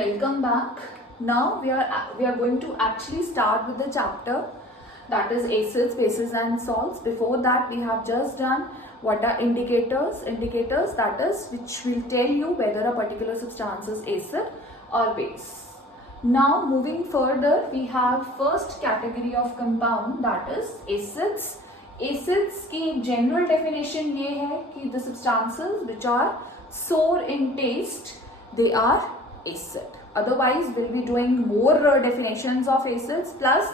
welcome back. Now we are going to actually start with the chapter that is acids, bases and salts. Before that we have just done what are indicators that is which will tell you whether a particular substance is acid or base. Now moving further, we have first category of compound, that is acids. Acids की general definition ये है कि the substances which are sour in taste, they are acid. Otherwise we'll be doing more definitions of acids plus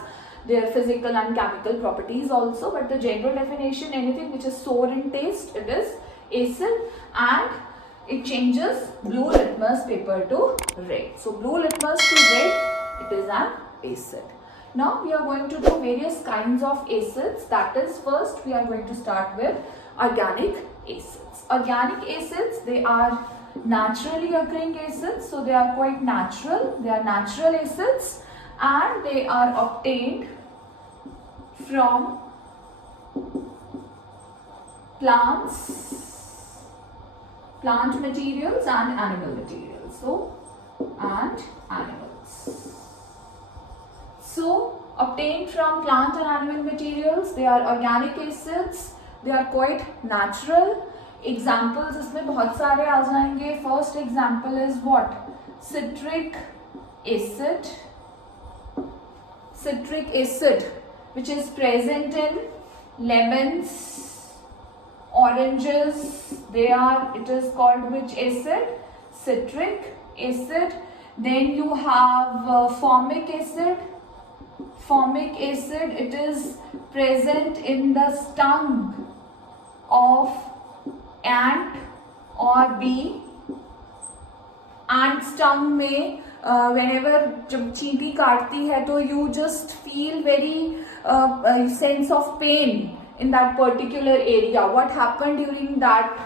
their physical and chemical properties also, but the general definition, anything which is sour in taste, it is acid, and it changes blue litmus paper to red. So blue litmus to red, it is an acid. Now we are going to do various kinds of acids. That is, first we are going to start with organic acids. Organic acids, they are naturally occurring acids, so they are quite natural. They are natural acids and they are obtained from plants, plant materials and animal materials. So obtained from plant and animal materials, they are organic acids. They are quite natural. Examples इसमें बहुत सारे आ जाएंगे. First example is what? Citric acid. Citric acid, which is present in lemons, oranges. It is called which acid? Citric acid. Then you have formic acid. Formic acid, it is present in the stung of ant or bee. Ant stung में whenever जब चींटी काटती है तो you just feel very sense of pain in that particular area. What happened during that?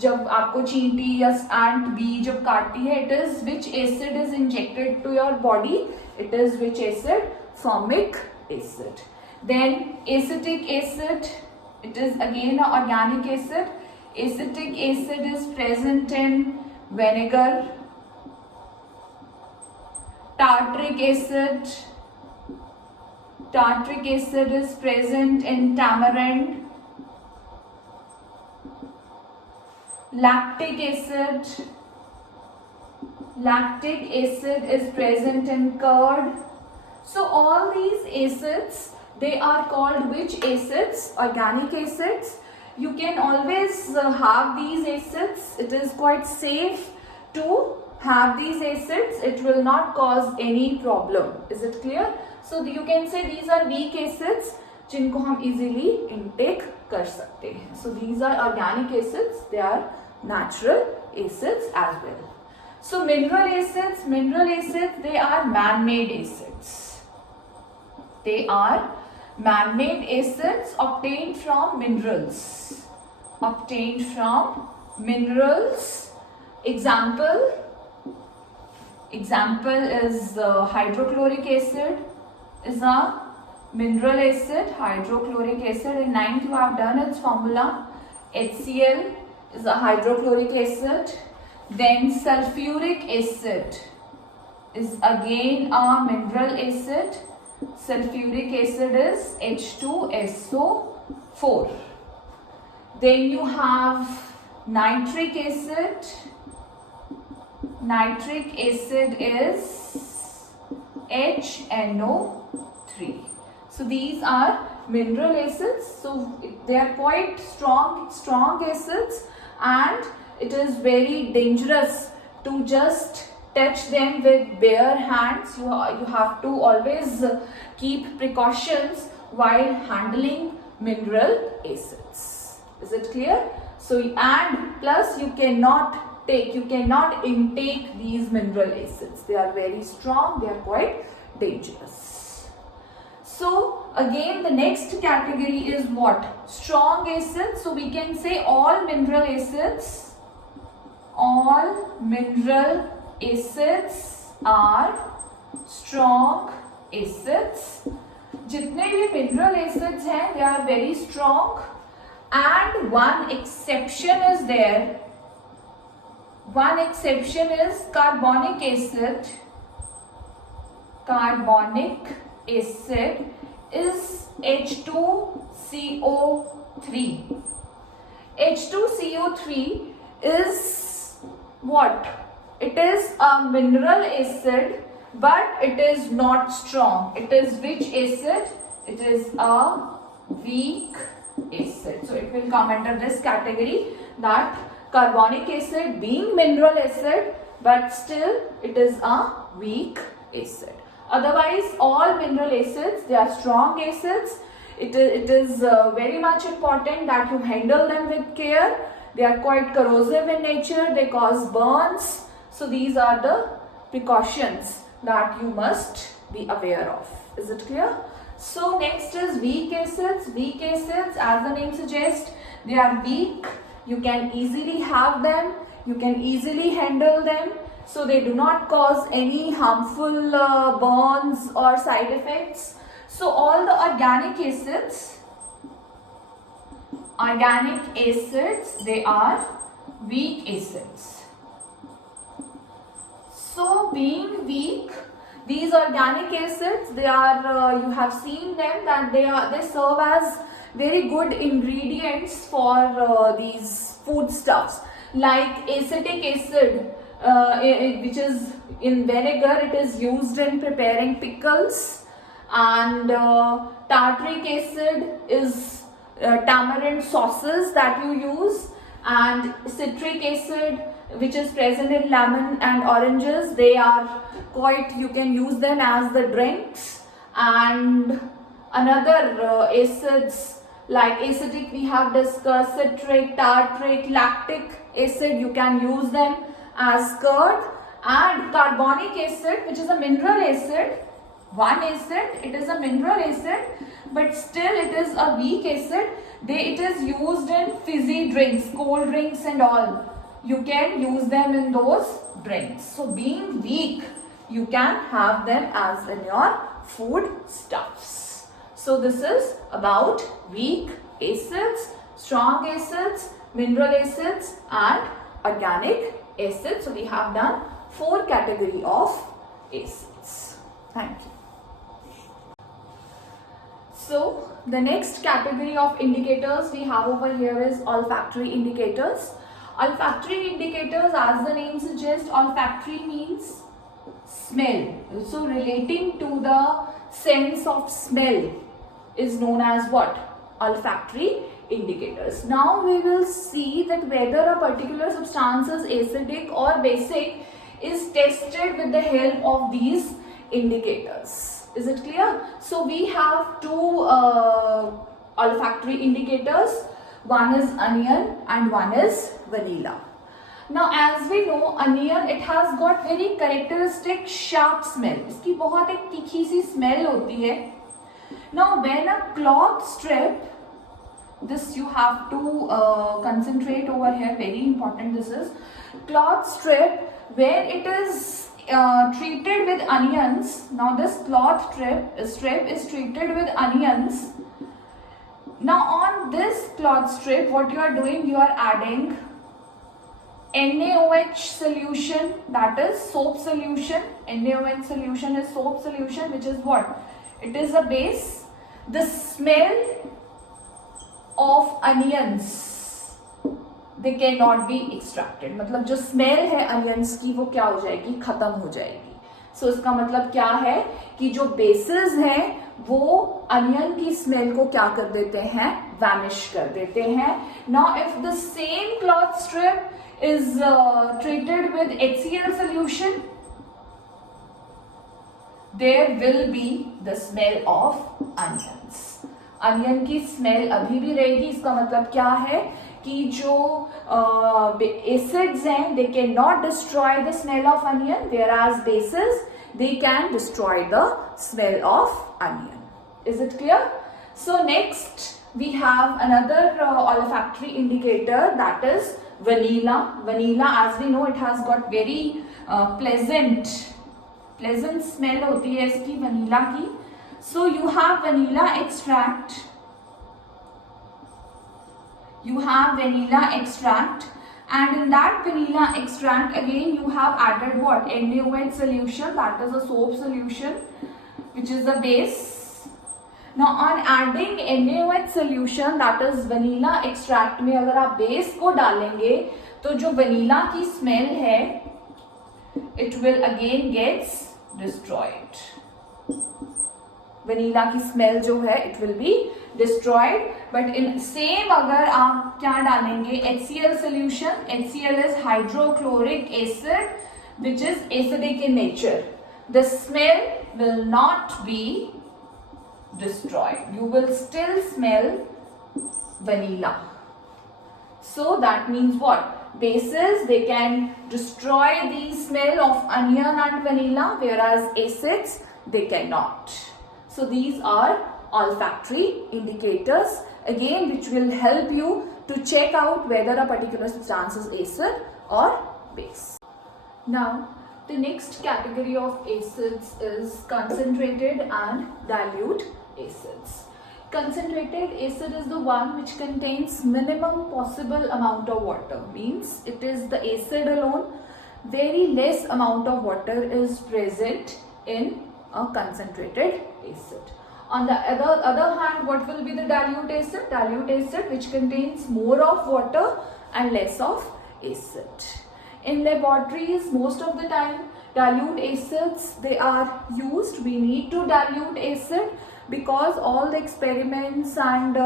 जब आपको चींटी या ant bee जब काटती है, it is which acid is injected to your body? It is which acid? Formic acid. Then acetic acid, it is again an organic acid. Acetic acid is present in vinegar. Tartaric acid is present in tamarind. Lactic acid is present in curd. So all these acids, they are called which acids? Organic acids. You can always have these acids. It is quite safe to have these acids. It will not cause any problem. Is it clear? So you can say these are weak acids जिनको हम easily intake कर सकते हैं. So these are organic acids. They are natural acids as well. So mineral acids, they are man-made acids. They are man-made acids obtained from minerals. Example is hydrochloric acid is a mineral acid. Hydrochloric acid, in 9th you have done its formula. HCl is a hydrochloric acid. Then sulfuric acid is again a mineral acid. Sulfuric acid is H2SO4. Then you have nitric acid. Nitric acid is HNO3. So these are mineral acids. So they are quite strong acids, and it is very dangerous to just touch them with bare hands. You have to always keep precautions while handling mineral acids. Is it clear? So, and plus you cannot intake these mineral acids. They are very strong, they are quite dangerous. So again, the next category is what? Strong acids. So we can say all mineral acids are strong acids. जितने भी mineral acids हैं, they are very strong, and one exception is there. One exception is carbonic acid. carbonic acid is H2CO3. H2CO3 is what? It is a mineral acid, but it is not strong. It is which acid? It is a weak acid. So it will come under this category, that carbonic acid being mineral acid, but still it is a weak acid. Otherwise, all mineral acids, they are strong acids. It is very much important that you handle them with care. They are quite corrosive in nature. They cause burns. So these are the precautions that you must be aware of. Is it clear? So next is weak acids. Weak acids, as the name suggests, they are weak. You can easily have them. You can easily handle them. So they do not cause any harmful burns or side effects. So all the organic acids, they are weak acids. So being weak, these organic acids, they are, you have seen them that they serve as very good ingredients for these foodstuffs. Like acetic acid, which is in vinegar, it is used in preparing pickles, and tartaric acid is tamarind sauces that you use, and citric acid, which is present in lemon and oranges, they are quite, you can use them as the drinks. And another acids like acidic we have discussed, citric, tartaric, lactic acid, you can use them as curd. And carbonic acid, which is a mineral acid, one acid, it is a mineral acid, but still it is a weak acid. It is used in fizzy drinks, cold drinks and all. You can use them in those drinks. So being weak, you can have them as in your food stuffs. So this is about weak acids, strong acids, mineral acids and organic acids. So we have done 4 categories of acids. Thank you. So the next category of indicators we have over here is olfactory indicators. Olfactory indicators, as the name suggests, olfactory means smell. So relating to the sense of smell is known as what? Olfactory indicators. Now we will see that whether a particular substance is acidic or basic is tested with the help of these indicators. Is it clear? So we have 2 olfactory indicators. One is onion and one is vanilla. Now as we know, onion, it has got very characteristic sharp smell. इसकी बहुत एक तीखी सी smell होती है. Now when a cloth strip, this you have to concentrate over here, very important this is, cloth strip, when it is treated with onions. Now this cloth strip is treated with onions. Now on this cloth strip, what you are doing, you are adding NaOH solution, that is soap solution. NaOH solution is soap solution, which is what? It is a base. The smell of onions, they cannot be extracted. मतलब जो smell है onions की वो क्या हो जाएगी? खत्म हो जाएगी. So इसका मतलब क्या है कि जो bases हैं वो onion की smell को क्या कर देते हैं? Vanish कर देते हैं. Now if the same cloth strip is treated with HCl solution, there will be the smell of onions. Onion की स्मेल अभी भी रहेगी. इसका मतलब क्या है कि जो एसिड्स हैं, they cannot destroy the smell of onion, whereas bases, they can destroy the smell of onion. Is it clear? So next we have another olfactory indicator, that is vanilla. Vanilla, as we know, it has got very pleasant smell होती है इसकी vanilla की. So you have vanilla extract. And in that vanilla extract, again you have added what? NaOH solution, that is a soap solution, which is the base. Now on adding NaOH solution, that is vanilla extract में अगर आप base को डालेंगे तो जो vanilla की smell है, it will again gets destroyed. Vanilla की स्मेल जो है it will be destroyed. But in same अगर आप क्या डालेंगे HCl solution, HCl is hydrochloric acid which is acidic in nature, the smell will not be destroyed. You will still smell vanilla. So that means what? Bases, they can destroy the smell of onion and vanilla, whereas acids, they cannot. So these are olfactory indicators, again, which will help you to check out whether a particular substance is acid or base. Now, the next category of acids is concentrated and dilute acids. Concentrated acid is the one which contains minimum possible amount of water, means it is the acid alone, very less amount of water is present in a concentrated acid. On the other hand, what will be the dilute acid? Dilute acid which contains more of water and less of acid. In laboratories, most of the time dilute acids they are used. We need to dilute acid because all the experiments and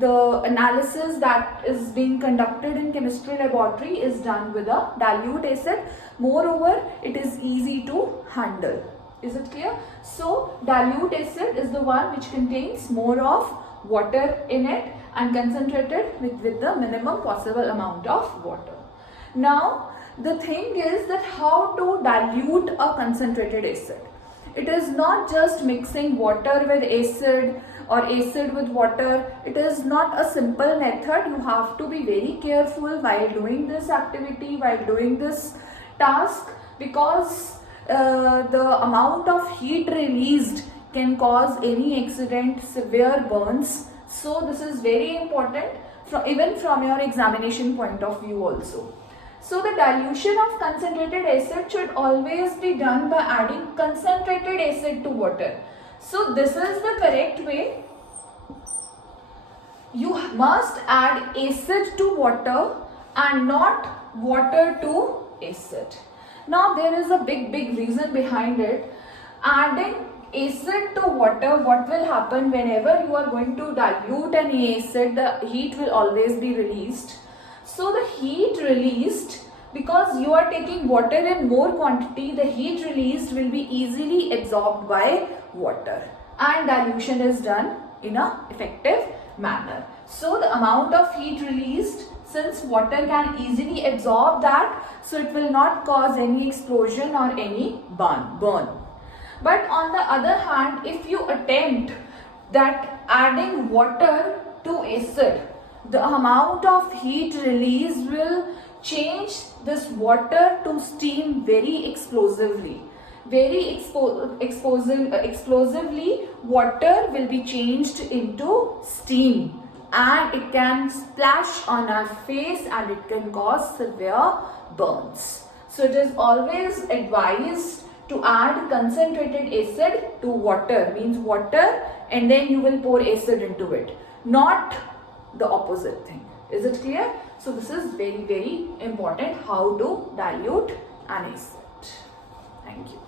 the analysis that is being conducted in chemistry laboratory is done with a dilute acid. Moreover, it is easy to handle. Is it clear? So dilute acid is the one which contains more of water in it and concentrated with the minimum possible amount of water. Now the thing is that how to dilute a concentrated acid. It is not just mixing water with acid or acid with water. It is not a simple method. You have to be very careful while doing this activity, while doing this task, because the amount of heat released can cause any accident, severe burns. So this is very important even from your examination point of view also. So the dilution of concentrated acid should always be done by adding concentrated acid to water. So this is the correct way. You must add acid to water and not water to acid. Now there is a big reason behind it. Adding acid to water, what will happen whenever you are going to dilute any acid, the heat will always be released. So the heat released, because you are taking water in more quantity, the heat released will be easily absorbed by water and dilution is done in an effective manner. So the amount of heat released, since water can easily absorb that, so it will not cause any explosion or any burn. But on the other hand, if you attempt that adding water to acid, the amount of heat release will change this water to steam very explosively. Very explosively, water will be changed into steam and it can splash on our face and it can cause severe burns. So it is always advised to add concentrated acid to water, means water and then you will pour acid into it, not the opposite thing. Is it clear? So this is very important, how to dilute an acid. Thank you.